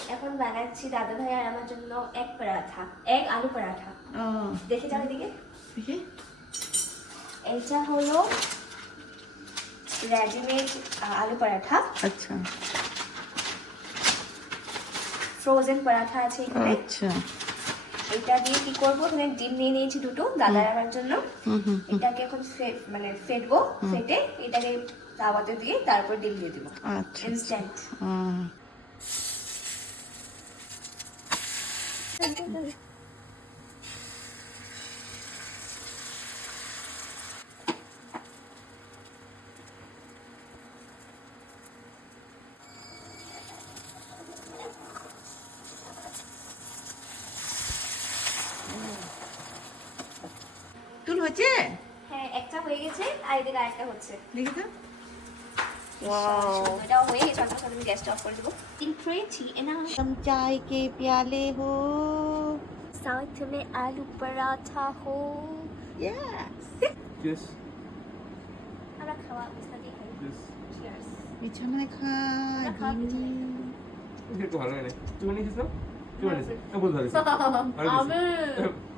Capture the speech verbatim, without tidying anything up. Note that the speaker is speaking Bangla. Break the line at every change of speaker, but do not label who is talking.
এখন বানাচ্ছি দাদা ভাই আর আমার জন্য এক পরাঠা, এক আলু পরাঠা।
ও
দেখে যাও এদিকে।
দেখি।
এটা হলো রেডিমেড আলু পরাঠা।
আচ্ছা
ফ্রোজেন পরাঠা আছে এখানে।
আচ্ছা
এটা দিয়ে কি করবো, এখানে ডিম নিয়ে নিয়েছি দুটো দাদার আমার জন্য।
হুম হুম হুম।
এটাকে এখন ফে- মানে ফেটবো, ফেটে এটাকে তাওয়াতে দিয়ে তারপর ডিম দিয়ে দিব
আচ্ছা
ইনস্ট্যান্ট।
হুম। তুল হচ্ছে?
হ্যাঁ একটা হয়ে গেছে আর এদিকে আরেকটা হচ্ছে।
দেখি তো।
এটাও হয়ে গেছে, অল্প সাথে আমি গ্যাসটা অফ করে দেবো। তিন ট্রে টি এনা
हम चाय के प्याले हो।
साथ में आलू पराठा हो।
Yes
Yes.
আমরা খাওয়া অবস্থাতেই খাই।
Yes.
চিয়ার্স।
বিছানায় খাই
আমরা খাওয়া বিছানায় খাই।
এটা একটু ভালো হয় না। তুই বানিয়েছিস না? তুই বানিয়েছিস? বল ভালো।
আমি